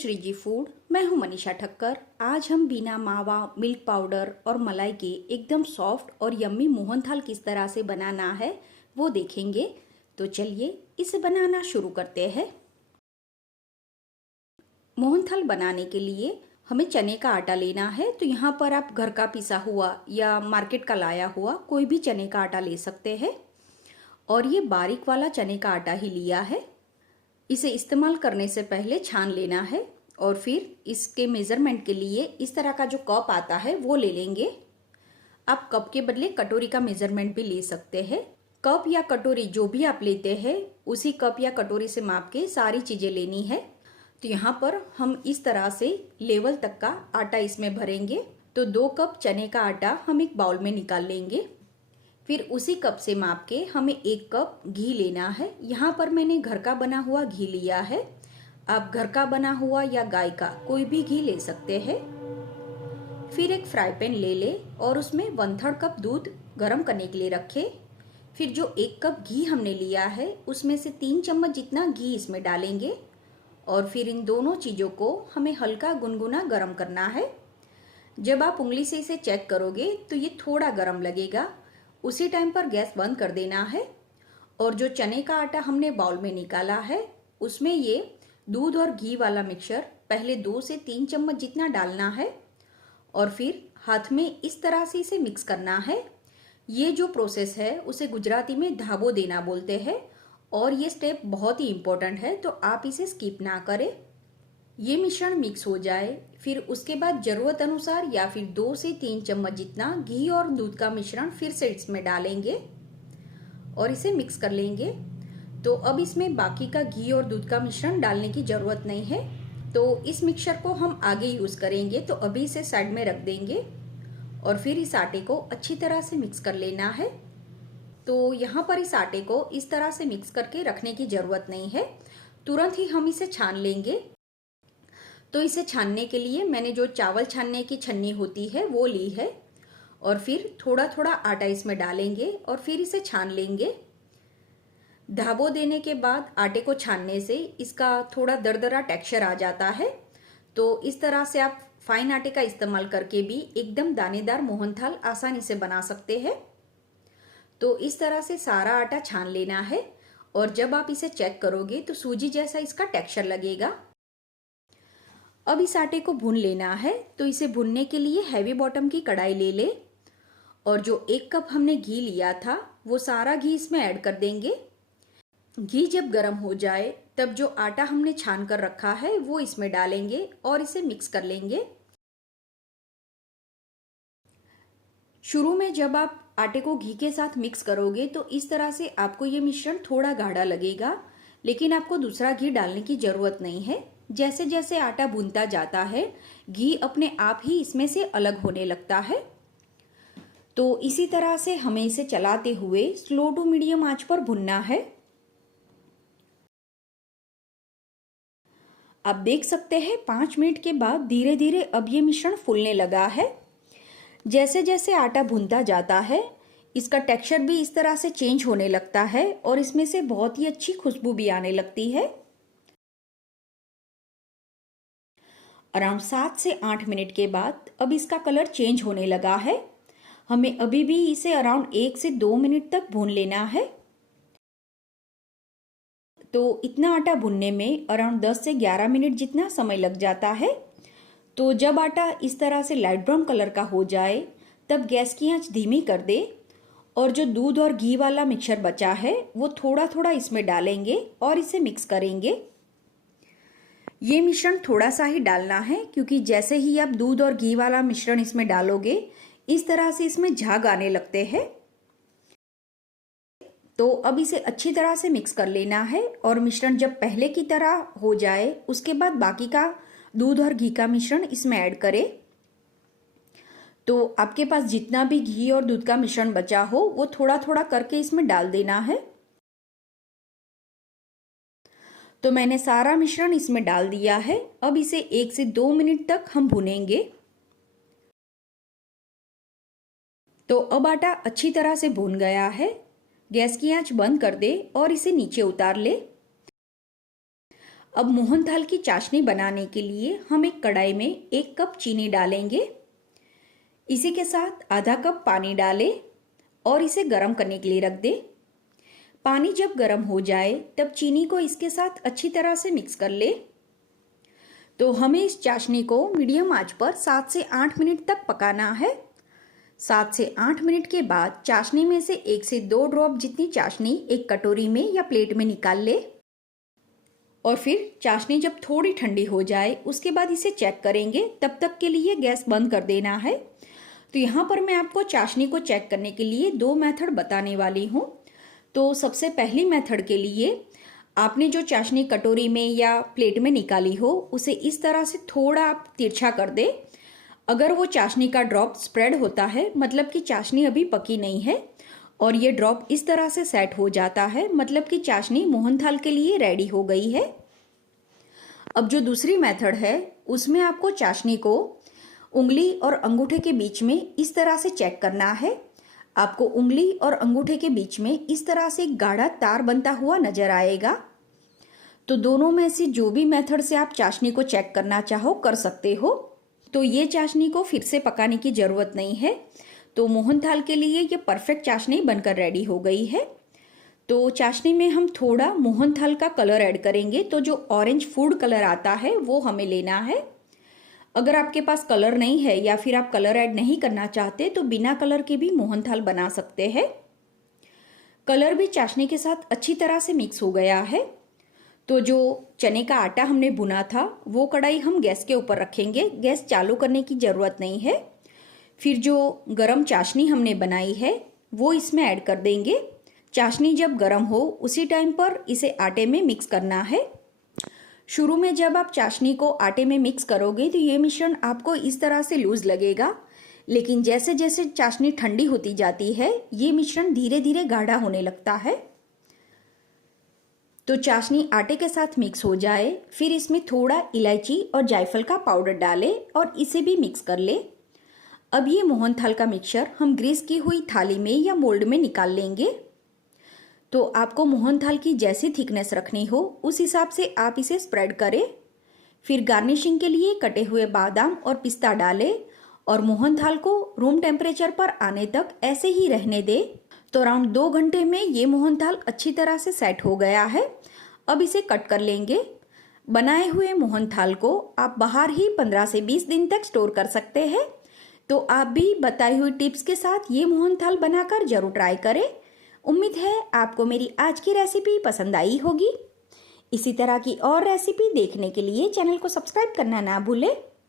Shriji food. मैं हूं मनीषा ठक्कर। आज हम बिना मावा, मिल्क पाउडर और मलाई के एकदम सॉफ्ट और यम्मी मोहनथाल किस तरह से बनाना है वो देखेंगे। तो चलिए इसे बनाना शुरू करते हैं। मोहनथाल बनाने के लिए हमें चने का आटा लेना है। तो यहाँ पर आप घर का पिसा हुआ या मार्केट का लाया हुआ कोई भी चने का आटा ले सकते हैं। और ये बारीक वाला चने का आटा ही लिया है। इसे इस्तेमाल करने से पहले छान लेना है और फिर इसके मेज़रमेंट के लिए इस तरह का जो कप आता है वो ले लेंगे। आप कप के बदले कटोरी का मेज़रमेंट भी ले सकते हैं। कप या कटोरी जो भी आप लेते हैं उसी कप या कटोरी से माप के सारी चीज़ें लेनी है। तो यहाँ पर हम इस तरह से लेवल तक का आटा इसमें भरेंगे। तो 2 कप चने का आटा हम एक बाउल में निकाल लेंगे। फिर उसी कप से माप के हमें 1 कप घी लेना है। यहाँ पर मैंने घर का बना हुआ घी लिया है। आप घर का बना हुआ या गाय का कोई भी घी ले सकते हैं। फिर एक फ्राई पैन ले ले और उसमें 1/3 कप दूध गर्म करने के लिए रखें। फिर जो 1 कप घी हमने लिया है उसमें से 3 चम्मच जितना घी इसमें डालेंगे और फिर इन दोनों चीज़ों को हमें हल्का गुनगुना गर्म करना है। जब आप उंगली से इसे चेक करोगे तो ये थोड़ा गर्म लगेगा। उसी टाइम पर गैस बंद कर देना है। और जो चने का आटा हमने बाउल में निकाला है उसमें ये दूध और घी वाला मिक्सचर पहले 2 से 3 चम्मच जितना डालना है और फिर हाथ में इस तरह से इसे मिक्स करना है। ये जो प्रोसेस है उसे गुजराती में धाबो देना बोलते हैं और ये स्टेप बहुत ही इम्पोर्टेंट है, तो आप इसे स्किप ना करें। ये मिश्रण मिक्स हो जाए फिर उसके बाद जरूरत अनुसार या फिर 2 से 3 चम्मच जितना घी और दूध का मिश्रण फिर से इसमें डालेंगे और इसे मिक्स कर लेंगे। तो अब इसमें बाकी का घी और दूध का मिश्रण डालने की जरूरत नहीं है। तो इस मिक्सचर को हम आगे यूज करेंगे, तो अभी इसे साइड में रख देंगे और फिर इस आटे को अच्छी तरह से मिक्स कर लेना है। तो यहाँ पर इस आटे को इस तरह से मिक्स करके रखने की जरूरत नहीं है, तुरंत ही हम इसे छान लेंगे। तो इसे छानने के लिए मैंने जो चावल छानने की छन्नी होती है वो ली है और फिर थोड़ा थोड़ा आटा इसमें डालेंगे और फिर इसे छान लेंगे। धाबो देने के बाद आटे को छानने से इसका थोड़ा दरदरा टेक्सचर आ जाता है। तो इस तरह से आप फाइन आटे का इस्तेमाल करके भी एकदम दानेदार मोहनथाल आसानी से बना सकते हैं। तो इस तरह से सारा आटा छान लेना है और जब आप इसे चेक करोगे तो सूजी जैसा इसका टेक्सचर लगेगा। अब इस आटे को भून लेना है। तो इसे भूनने के लिए हैवी बॉटम की कढ़ाई ले ले और जो 1 कप हमने घी लिया था वो सारा घी इसमें ऐड कर देंगे। घी जब गर्म हो जाए तब जो आटा हमने छान कर रखा है वो इसमें डालेंगे और इसे मिक्स कर लेंगे। शुरू में जब आप आटे को घी के साथ मिक्स करोगे तो इस तरह से आपको ये मिश्रण थोड़ा गाढ़ा लगेगा, लेकिन आपको दूसरा घी डालने की जरूरत नहीं है। जैसे जैसे आटा भूनता जाता है घी अपने आप ही इसमें से अलग होने लगता है। तो इसी तरह से हमें इसे चलाते हुए स्लो टू मीडियम आंच पर भुनना है। आप देख सकते हैं 5 मिनट के बाद धीरे धीरे अब ये मिश्रण फूलने लगा है। जैसे जैसे आटा भुनता जाता है इसका टेक्सचर भी इस तरह से चेंज होने लगता है और इसमें से बहुत ही अच्छी खुशबू भी आने लगती है। अराउंड 7 से 8 मिनट के बाद अब इसका कलर चेंज होने लगा है। हमें अभी भी इसे अराउंड 1 से 2 मिनट तक भून लेना है। तो इतना आटा भुनने में अराउंड 10 से 11 मिनट जितना समय लग जाता है। तो जब आटा इस तरह से लाइट ब्राउन कलर का हो जाए तब गैस की आंच धीमी कर दे और जो दूध और घी वाला मिक्सचर बचा है वो थोड़ा थोड़ा इसमें डालेंगे और इसे मिक्स करेंगे। ये मिश्रण थोड़ा सा ही डालना है क्योंकि जैसे ही आप दूध और घी वाला मिश्रण इसमें डालोगे इस तरह से इसमें झाग आने लगते हैं। तो अब इसे अच्छी तरह से मिक्स कर लेना है और मिश्रण जब पहले की तरह हो जाए उसके बाद बाकी का दूध और घी का मिश्रण इसमें ऐड करें। तो आपके पास जितना भी घी और दूध का मिश्रण बचा हो वो थोड़ा थोड़ा करके इसमें डाल देना है। तो मैंने सारा मिश्रण इसमें डाल दिया है। अब इसे 1 से 2 मिनट तक हम भूनेंगे। तो अब आटा अच्छी तरह से भून गया है। गैस की आंच बंद कर दे और इसे नीचे उतार ले। अब मोहनथाल की चाशनी बनाने के लिए हम एक कढ़ाई में 1 कप चीनी डालेंगे। इसी के साथ आधा कप पानी डालें और इसे गर्म करने के लिए रख दें। पानी जब गर्म हो जाए तब चीनी को इसके साथ अच्छी तरह से मिक्स कर ले। तो हमें इस चाशनी को मीडियम आंच पर 7 से 8 मिनट तक पकाना है। 7 से 8 मिनट के बाद चाशनी में से 1 से 2 ड्रॉप जितनी चाशनी एक कटोरी में या प्लेट में निकाल ले और फिर चाशनी जब थोड़ी ठंडी हो जाए उसके बाद इसे चेक करेंगे। तब तक के लिए गैस बंद कर देना है। तो यहाँ पर मैं आपको चाशनी को चेक करने के लिए 2 मेथड बताने वाली हूँ। तो सबसे पहली मेथड के लिए आपने जो चाशनी कटोरी में या प्लेट में निकाली हो उसे इस तरह से थोड़ा आप तिरछा कर दे। अगर वो चाशनी का ड्रॉप स्प्रेड होता है मतलब कि चाशनी अभी पकी नहीं है और ये ड्रॉप इस तरह से सेट हो जाता है मतलब कि चाशनी मोहनथाल के लिए रेडी हो गई है। अब जो दूसरी मेथड है उसमें आपको चाशनी को उंगली और अंगूठे के बीच में इस तरह से चेक करना है। आपको उंगली और अंगूठे के बीच में इस तरह से एक गाढ़ा तार बनता हुआ नजर आएगा। तो दोनों में से जो भी मेथड से आप चाशनी को चेक करना चाहो कर सकते हो। तो ये चाशनी को फिर से पकाने की जरूरत नहीं है। तो मोहनथाल के लिए ये परफेक्ट चाशनी बनकर रेडी हो गई है। तो चाशनी में हम थोड़ा मोहनथाल का कलर ऐड करेंगे। तो जो ऑरेंज फूड कलर आता है वो हमें लेना है। अगर आपके पास कलर नहीं है या फिर आप कलर ऐड नहीं करना चाहते तो बिना कलर के भी मोहनथाल बना सकते हैं। कलर भी चाशनी के साथ अच्छी तरह से मिक्स हो गया है। तो जो चने का आटा हमने भुना था वो कढ़ाई हम गैस के ऊपर रखेंगे। गैस चालू करने की ज़रूरत नहीं है। फिर जो गरम चाशनी हमने बनाई है वो इसमें ऐड कर देंगे। चाशनी जब गरम हो उसी टाइम पर इसे आटे में मिक्स करना है। शुरू में जब आप चाशनी को आटे में मिक्स करोगे तो ये मिश्रण आपको इस तरह से लूज लगेगा, लेकिन जैसे जैसे चाशनी ठंडी होती जाती है ये मिश्रण धीरे धीरे गाढ़ा होने लगता है। तो चाशनी आटे के साथ मिक्स हो जाए फिर इसमें थोड़ा इलायची और जायफल का पाउडर डालें और इसे भी मिक्स कर ले। अब ये मोहनथाल का मिक्सचर हम ग्रीस की हुई थाली में या मोल्ड में निकाल लेंगे। तो आपको मोहनथाल की जैसी थिकनेस रखनी हो उस हिसाब से आप इसे स्प्रेड करें। फिर गार्निशिंग के लिए कटे हुए बादाम और पिस्ता डालें और मोहनथाल को रूम टेम्परेचर पर आने तक ऐसे ही रहने दें। तो अराउंड 2 घंटे में ये मोहनथाल अच्छी तरह से सेट हो गया है। अब इसे कट कर लेंगे। बनाए हुए मोहनथाल को आप बाहर ही 15 से 20 दिन तक स्टोर कर सकते हैं। तो आप भी बताई हुई टिप्स के साथ ये मोहनथाल बनाकर जरूर ट्राई करें। उम्मीद है आपको मेरी आज की रेसिपी पसंद आई होगी। इसी तरह की और रेसिपी देखने के लिए चैनल को सब्सक्राइब करना ना भूलें।